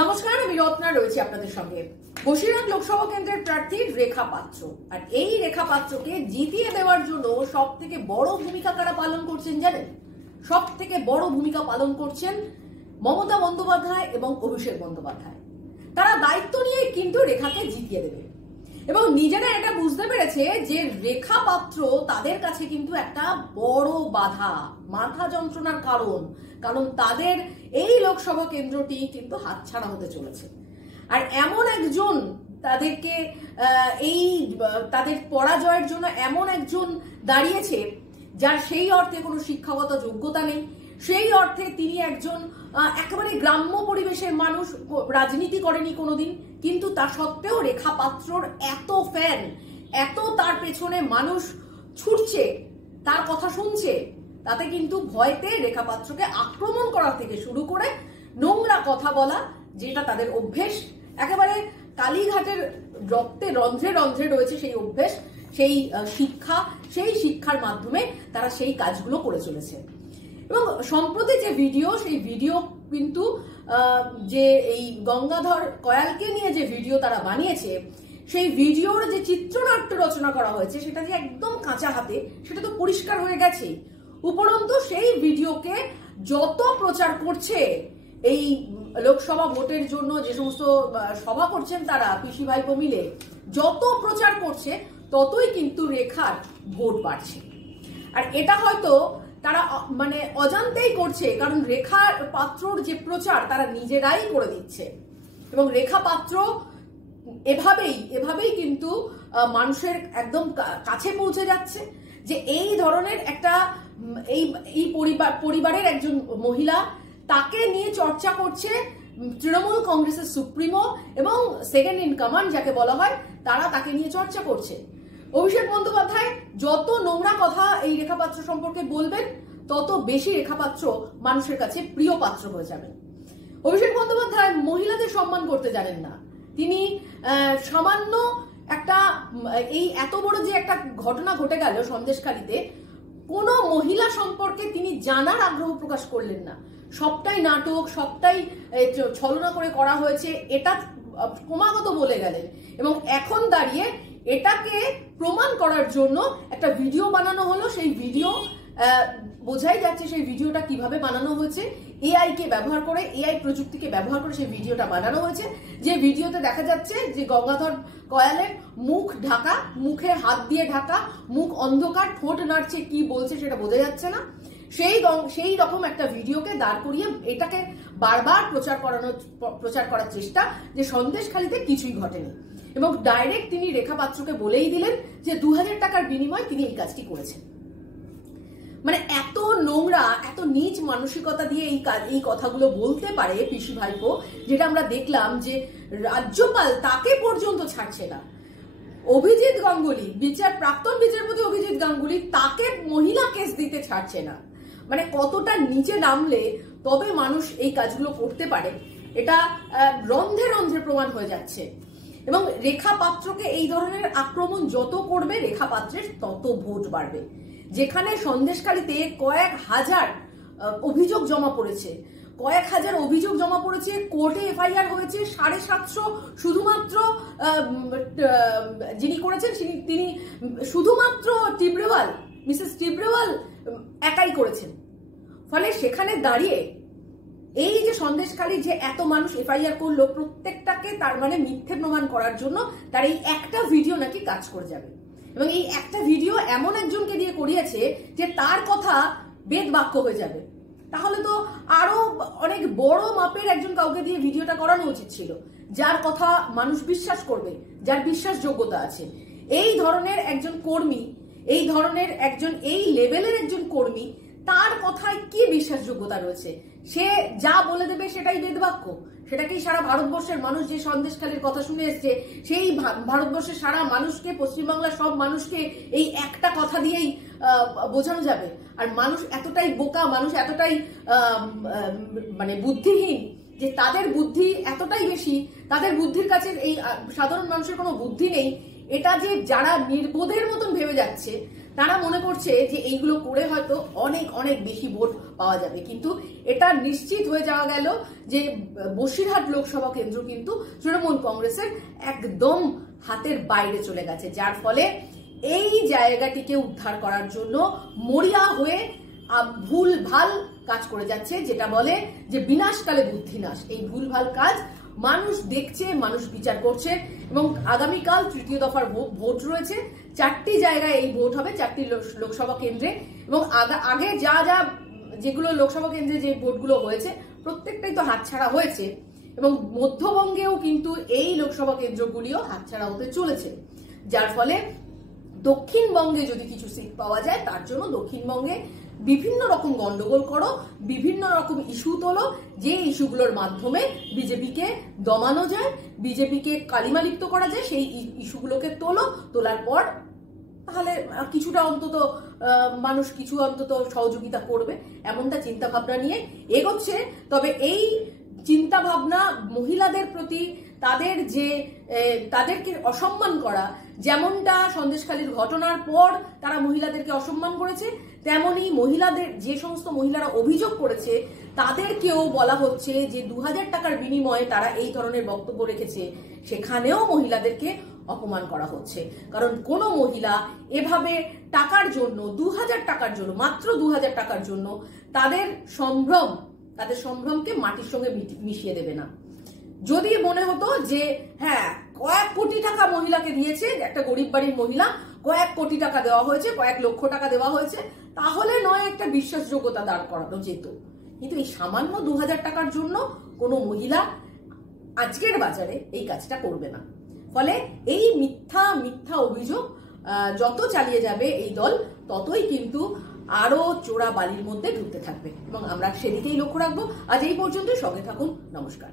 নমস্কার, আমি রত্না রয়েছি আপনাদের সঙ্গে। বসিরহাট লোকসভা কেন্দ্রের প্রার্থী রেখা পাত্র। আর এই রেখা পাত্রকে জিতিয়ে দেওয়ার জন্য সব থেকে বড় ভূমিকা কারা পালন করছেন জানেন? সব থেকে বড় ভূমিকা পালন করছেন মমতা বন্দ্যোপাধ্যায় এবং অভিষেক বন্দ্যোপাধ্যায়। তারা দায়িত্ব নিয়ে কিন্তু রেখাকে জিতিয়ে দেবে এবং নিজেরা এটা বুঝতে পেরেছে যে রেখা পাত্র তাদের কাছে কিন্তু একটা বড় বাধা, মাথা যন্ত্রণার কারণ তাদের এই লোকসভা কেন্দ্রটি কিন্তু হাতছাড়া হতে চলেছে। আর এমন একজন তাদেরকে তাদের পরাজয়ের জন্য এমন একজন দাঁড়িয়েছে যার সেই অর্থে কোনো শিক্ষাগত যোগ্যতা নেই, সেই অর্থে তিনি একজন একেবারে গ্রাম্য পরিবেশের মানুষ, রাজনীতি করেনি কোনোদিন, কিন্তু তা সত্ত্বেও রেখা পাত্রর এত ফ্যান, এত তার পেছনে মানুষ ছুটছে, তার কথা শুনছে, তাতে কিন্তু ভয়তে রেখা পাত্রকে আক্রমণ করা থেকে শুরু করে নোংরা কথা বলা, যেটা তাদের অভ্যেস, একেবারে কালীঘাটের রক্তে রন্ধ্রে রন্ধ্রে রয়েছে সেই অভ্যেস, সেই শিক্ষার মাধ্যমে তারা সেই কাজগুলো করে চলেছে। এবং সম্প্রতি যে ভিডিও, সেই ভিডিও কিন্তু যে এই গঙ্গাধর কয়ালকে নিয়ে যে ভিডিও তারা বানিয়েছে, সেই ভিডিওর যে চিত্রনাট্য রচনা করা হয়েছে সেটা যে একদম কাঁচা হাতে, সেটা তো পরিষ্কার হয়ে গেছে। উপরন্তু সেই ভিডিওকে যত প্রচার করছে, এই লোকসভা ভোটের জন্য যে সমস্ত সভা করছেন তারা পিসি ভাইপো মিলে, যত প্রচার করছে ততই কিন্তু রেখার ভোট বাড়ছে। আর এটা হয়তো তারা মানে অজান্তেই করছে, কারণ রেখা পাত্রর যে প্রচার তারা নিজেরাই করে দিচ্ছে এবং রেখা পাত্র এভাবেই কিন্তু মানুষের একদম কাছে পৌঁছে যাচ্ছে। যে এই ধরনের একটা এই পরিবারের একজন মহিলা, তাকে নিয়ে চর্চা করছে তৃণমূল কংগ্রেসের সুপ্রিমো এবং সেকেন্ড ইন কমান্ড যাকে বলা হয়, তারা তাকে নিয়ে চর্চা করছে। অভিষেক বন্দ্যোপাধ্যায় যত নোংরা কথা এই রেখা পাত্র সম্পর্কে বলবেন, তত বেশি রেখা পাত্র মানুষের কাছে প্রিয় পাত্র হয়ে যাবেন। অভিষেক বন্দ্যোপাধ্যায় মহিলাদের সম্মান করতে জানেন না। তিনি সামান্য একটা এই এত বড় যে একটা ঘটনা ঘটে গেল সন্দেশখালীতে, কোনো মহিলা সম্পর্কে তিনি জানার আগ্রহ প্রকাশ করলেন না। সবটাই নাটক, সবটাই ছলনা করে করা হয়েছে, এটা ক্রমাগত বলে গেলেন। এবং এখন দাঁড়িয়ে এটাকে প্রমাণ করার জন্য একটা ভিডিও বানানো হলো। সেই ভিডিও বোঝাই যাচ্ছে সেই ভিডিওটা কিভাবে বানানো হয়েছে। এআই কে ব্যবহার করে, এআই প্রযুক্তিকে ব্যবহার করে সেই ভিডিওটা বানানো হয়েছে। যে ভিডিওতে দেখা যাচ্ছে যে গঙ্গাধর কয়ালের মুখ ঢাকা, মুখে হাত দিয়ে ঢাকা, মুখ অন্ধকার, ঠোঁট নাড়ছে, কি বলছে সেটা বোঝা যাচ্ছে না। সেই রকম একটা ভিডিওকে দাঁড় করিয়ে এটাকে বারবার প্রচার করার চেষ্টা যে সন্দেশখালীতে কিছুই ঘটেনি। এবং ডাইরেক্ট তিনি রেখা পাত্রকে বলেই দিলেন যে 2000 টাকার বিনিময়ে তিনি এই কাজটি করেছেন। মানে এত নোংরা, এত নীচ মানসিকতা দিয়ে এই কথাগুলো বলতে পারে পিসি ভাইপো, যেটা আমরা দেখলাম যে রাজ্যপাল তাকে পর্যন্ত ছাড়ছে না। অভিজিৎ গাঙ্গুলি, প্রাক্তন বিচারপতি অভিজিৎ গাঙ্গুলি, তাকে মহিলা কেস দিতে ছাড়ছে না। মানে কতটা নিচে নামলে তবে মানুষ এই কাজগুলো করতে পারে, এটা রন্ধ্রে রন্ধ্রে প্রমাণ হয়ে যাচ্ছে। এবং রেখা পাত্রকে এই ধরনের আক্রমণ যত করবে, রেখা পাত্রের তত ভোট বাড়বে। যেখানে সন্দেশখালীতে কয়েক হাজার অভিযোগ জমা পড়েছে, কোর্টে এফআইআর হয়েছে 750, শুধুমাত্র যিনি করেছেন তিনি শুধুমাত্র মিসেস টিব্রেওয়াল একাই করেছেন। ফলে সেখানে দাঁড়িয়ে এই যে সন্দেশখালী যে এত মানুষ এফআইআর করলো, প্রত্যেকটাকে তার মানে মিথ্যে প্রমাণ করার জন্য তার এই একটা ভিডিও নাকি কাজ করে যাবে। এবং এই একটা ভিডিও এমন একজনকে দিয়ে করিয়েছে যে তার কথা বেদ বাক্য হয়ে যাবে। তাহলে তো আরো অনেক বড় মাপের একজন কাউকে দিয়ে ভিডিওটা করানো উচিত ছিল, যার কথা মানুষ বিশ্বাস করবে, যার বিশ্বাসযোগ্যতা আছে। এই ধরনের একজন কর্মী, এই ধরনের একজন এই লেভেলের একজন কর্মী, তার কথায় কি বিশ্বাসযোগ্যতা রয়েছে? সে যা বলে দেবে সেটাই বেদবাক্য। সেটাকেই সারা ভারতবর্ষের মানুষ যে সন্দেশখালীর কথা শুনে এসছে, সেই ভারতবর্ষের সারা মানুষকে, পশ্চিমবাংলার সব মানুষকে এই একটা কথা দিয়েই বোঝানো যাবে। আর মানুষ এতটাই বোকা, মানুষ এতটাই মানে বুদ্ধিহীন যে তাদের বুদ্ধি এতটাই বেশি, তাদের বুদ্ধির কাছে এই সাধারণ মানুষের কোনো বুদ্ধি নেই। এটা যে যারা নির্বোধের মতন ভেবে যাচ্ছে, তারা মনে করছে যে এইগুলো করে হয়তো অনেক অনেক বেশি ভোট পাওয়া যাবে, কিন্তু এটা নিশ্চিত হয়ে যাওয়া গেল যে বসিরহাট লোকসভা কেন্দ্র কিন্তু তৃণমূল কংগ্রেসের একদম হাতের বাইরে চলে গেছে, যার ফলে এই জায়গাটিকে উদ্ধার করার জন্য মরিয়া হয়ে ভুলভাল কাজ করে যাচ্ছে, যেটা বলে যে বিনাশকালে বুদ্ধিনাশ। এই ভুলভাল কাজ মানুষ দেখছে, মানুষ বিচার করছে, এবং আগামীকাল তৃতীয় দফার ভোট রয়েছে। 4টি জায়গায় এই ভোট হবে, 4টি লোকসভা কেন্দ্রে, এবং আগে যেগুলো লোকসভা কেন্দ্রে যে ভোটগুলো হয়েছে প্রত্যেকটাই তো হাতছাড়া হয়েছে, এবং মধ্যবঙ্গেও কিন্তু এই লোকসভা কেন্দ্রগুলিও হাতছাড়া হতে চলেছে, যার ফলে দক্ষিণবঙ্গে যদি কিছু সিট পাওয়া যায় তার জন্য দক্ষিণবঙ্গে বিভিন্ন রকম গন্ডগোল করো, বিভিন্ন রকম ইস্যু তোলো, যে ইস্যুগুলোর মাধ্যমে বিজেপিকে দমানো যায়, বিজেপিকে কালিমালিপ্ত করা যায়, সেই ইস্যুগুলোকে তোলার পর তাহলে কিছুটা অন্তত মানুষ কিছু অন্তত সহযোগিতা করবে, এমনটা চিন্তা ভাবনা নিয়ে এগোচ্ছে। তবে এই চিন্তা ভাবনা মহিলাদের প্রতি তাদেরকে অসম্মান করা, যেমনটা সন্দেশখালীর ঘটনার পর তারা মহিলাদেরকে অসম্মান করেছে, তেমনি যে সমস্ত মহিলারা অভিযোগ করেছে তাদেরকেও বলা হচ্ছে যে 2000 টাকার বিনিময়ে তারা এই ধরনের বক্তব্য রেখেছে, সেখানেও মহিলাদেরকে অপমান করা হচ্ছে। কারণ কোনো মহিলা এভাবে টাকার জন্য, 2000 টাকার জন্য, মাত্র 2000 টাকার জন্য তাদের সম্ভ্রমকে মাটির সঙ্গে মিশিয়ে দেবে না। যদি মনে হতো যে হ্যাঁ কয়েক কোটি টাকা মহিলাকে দিয়েছে, একটা গরিব বাড়ির মহিলা, কয়েক কোটি টাকা দেওয়া হয়েছে, কয়েক লক্ষ টাকা দেওয়া হয়েছে, তাহলে নয় একটা বিশ্বাসযোগ্যতা দাঁড় করানো যেত। কিন্তু এই সামান্য 2000 টাকার জন্য কোনো মহিলা আজকের বাজারে এই কাজটা করবে না। ফলে এই মিথ্যা অভিযোগ যত চালিয়ে যাবে এই দল, ততই কিন্তু আরো চোরা বালির মধ্যে ঢুকতে থাকবে, এবং আমরা সেদিকেই লক্ষ্য রাখবো। আজ এই পর্যন্ত, সঙ্গে থাকুন, নমস্কার।